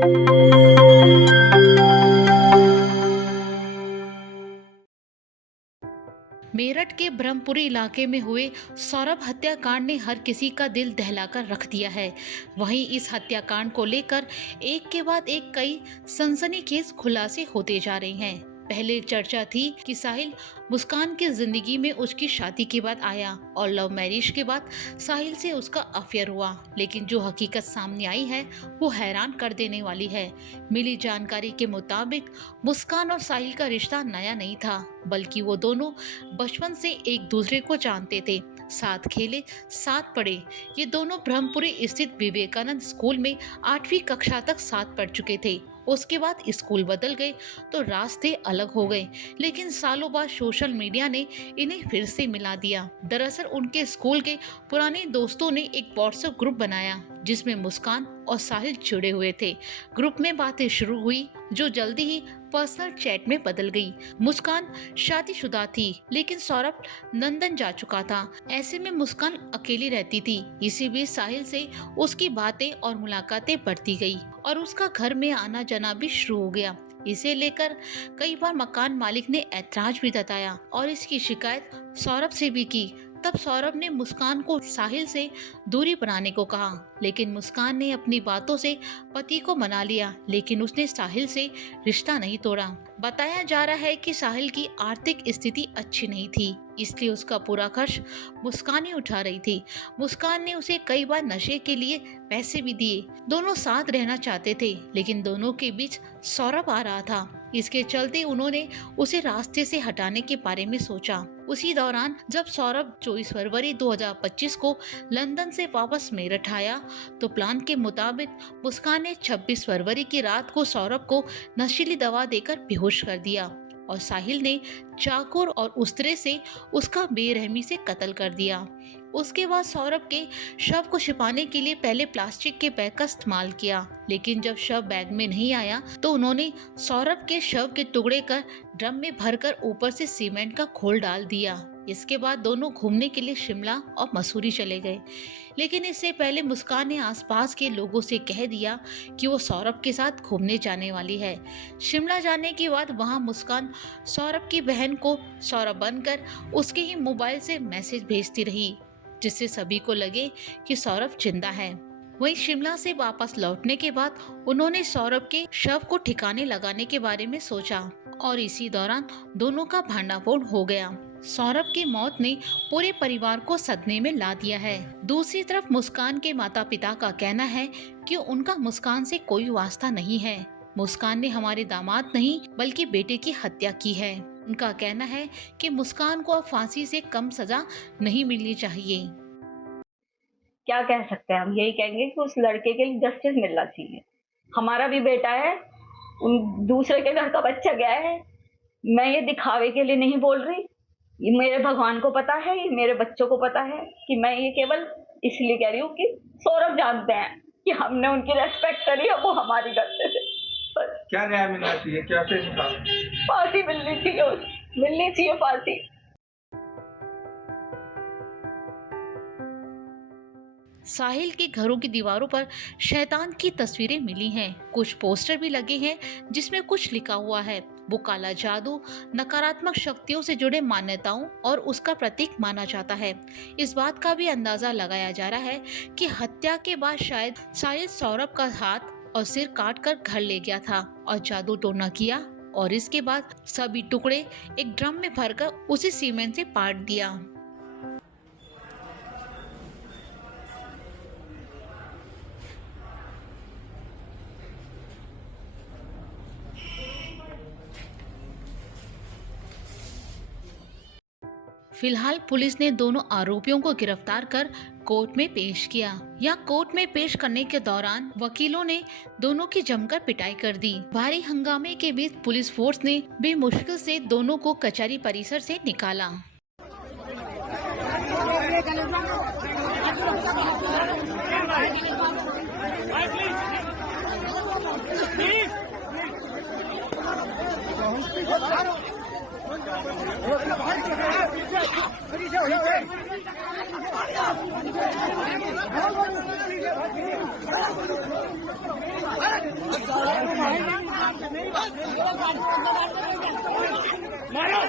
मेरठ के ब्रह्मपुरी इलाके में हुए सौरभ हत्याकांड ने हर किसी का दिल दहलाकर रख दिया है। वहीं इस हत्याकांड को लेकर एक के बाद एक कई सनसनीखेज खुलासे होते जा रहे हैं। पहले चर्चा थी कि साहिल मुस्कान की जिंदगी में उसकी शादी के बाद आया और लव मैरिज के बाद साहिल से उसका अफेयर हुआ, लेकिन जो हकीकत सामने आई है वो हैरान कर देने वाली है। मिली जानकारी के मुताबिक मुस्कान और साहिल का रिश्ता नया नहीं था, बल्कि वो दोनों बचपन से एक दूसरे को जानते थे, साथ खेले साथ पढ़े। ये दोनों ब्रह्मपुरी स्थित विवेकानंद स्कूल में 8वीं कक्षा तक साथ पढ़ चुके थे। उसके बाद स्कूल बदल गए तो रास्ते अलग हो गए, लेकिन सालों बाद सोशल मीडिया ने इन्हें फिर से मिला दिया। दरअसल उनके स्कूल के पुराने दोस्तों ने एक व्हाट्सएप ग्रुप बनाया जिसमें मुस्कान और साहिल जुड़े हुए थे। ग्रुप में बातें शुरू हुई जो जल्दी ही पर्सनल चैट में बदल गई। मुस्कान शादीशुदा थी, लेकिन सौरभ लंदन जा चुका था। ऐसे में मुस्कान अकेली रहती थी। इसी बीच साहिल से उसकी बातें और मुलाकातें बढ़ती गई और उसका घर में आना जाना भी शुरू हो गया। इसे लेकर कई बार मकान मालिक ने ऐतराज भी जताया और इसकी शिकायत सौरभ से भी की। तब सौरभ ने मुस्कान को साहिल से दूरी बनाने को कहा, लेकिन मुस्कान ने अपनी बातों से पति को मना लिया, लेकिन उसने साहिल से रिश्ता नहीं तोड़ा। बताया जा रहा है कि साहिल की आर्थिक स्थिति अच्छी नहीं थी, इसलिए उसका पूरा खर्च मुस्कान ही उठा रही थी। मुस्कान ने उसे कई बार नशे के लिए पैसे भी दिए। दोनों साथ रहना चाहते थे, लेकिन दोनों के बीच सौरभ आ रहा था। इसके चलते उन्होंने उसे रास्ते से हटाने के बारे में सोचा। उसी दौरान जब सौरभ 24 फरवरी 2025 को लंदन से वापस मेरठ आया, तो प्लान के मुताबिक मुस्कान ने 26 फरवरी की रात को सौरभ को नशीली दवा देकर बेहोश कर दिया और साहिल ने चाकू और उस्तरे से उसका बेरहमी से कत्ल कर दिया। उसके बाद सौरभ के शव को छिपाने के लिए पहले प्लास्टिक के बैग का इस्तेमाल किया, लेकिन जब शव बैग में नहीं आया तो उन्होंने सौरभ के शव के टुकड़े कर ड्रम में भरकर ऊपर से सीमेंट का घोल डाल दिया। इसके बाद दोनों घूमने के लिए शिमला और मसूरी चले गए, लेकिन इससे पहले मुस्कान ने आसपास के लोगों से कह दिया कि वो सौरभ के साथ घूमने जाने वाली है। शिमला जाने के बाद वहां मुस्कान सौरभ की बहन को सौरभ बनकर उसके ही मोबाइल से मैसेज भेजती रही, जिससे सभी को लगे कि सौरभ जिंदा है। वहीं शिमला से वापस लौटने के बाद उन्होंने सौरभ के शव को ठिकाने लगाने के बारे में सोचा और इसी दौरान दोनों का भांडाफोड़ हो गया। सौरभ की मौत ने पूरे परिवार को सदमे में ला दिया है। दूसरी तरफ मुस्कान के माता पिता का कहना है कि उनका मुस्कान से कोई वास्ता नहीं है। मुस्कान ने हमारे दामाद नहीं बल्कि बेटे की हत्या की है। उनका कहना है कि मुस्कान को अब फांसी से कम सजा नहीं मिलनी चाहिए। क्या कह सकते हैं हम, यही कहेंगे कि उस लड़के के लिए जस्टिस मिलना चाहिए। हमारा भी बेटा है, उन दूसरे के घर का बच्चा गया है। मैं ये दिखावे के लिए नहीं बोल रही, ये मेरे भगवान को पता है, ये मेरे बच्चों को पता है कि मैं ये केवल इसलिए कह रही हूँ कि सौरभ जानते हैं कि हमने उनकी रेस्पेक्ट करी और वो हमारी करते थे। बस क्या न्याय मिलना चाहिए, क्या फांसी मिलनी चाहिए फांसी। साहिल के घरों की दीवारों पर शैतान की तस्वीरें मिली हैं। कुछ पोस्टर भी लगे हैं जिसमें कुछ लिखा हुआ है। वो काला जादू, नकारात्मक शक्तियों से जुड़े मान्यताओं और उसका प्रतीक माना जाता है। इस बात का भी अंदाजा लगाया जा रहा है कि हत्या के बाद शायद सौरभ का हाथ और सिर काट कर घर ले गया था और जादू टोना किया और इसके बाद सभी टुकड़े एक ड्रम में भरकर उसे सीमेंट से पाट दिया। फिलहाल पुलिस ने दोनों आरोपियों को गिरफ्तार कर कोर्ट में पेश किया। कोर्ट में पेश करने के दौरान वकीलों ने दोनों की जमकर पिटाई कर दी। भारी हंगामे के बीच पुलिस फोर्स ने भी मुश्किल से दोनों को कचहरी परिसर से निकाला। मारो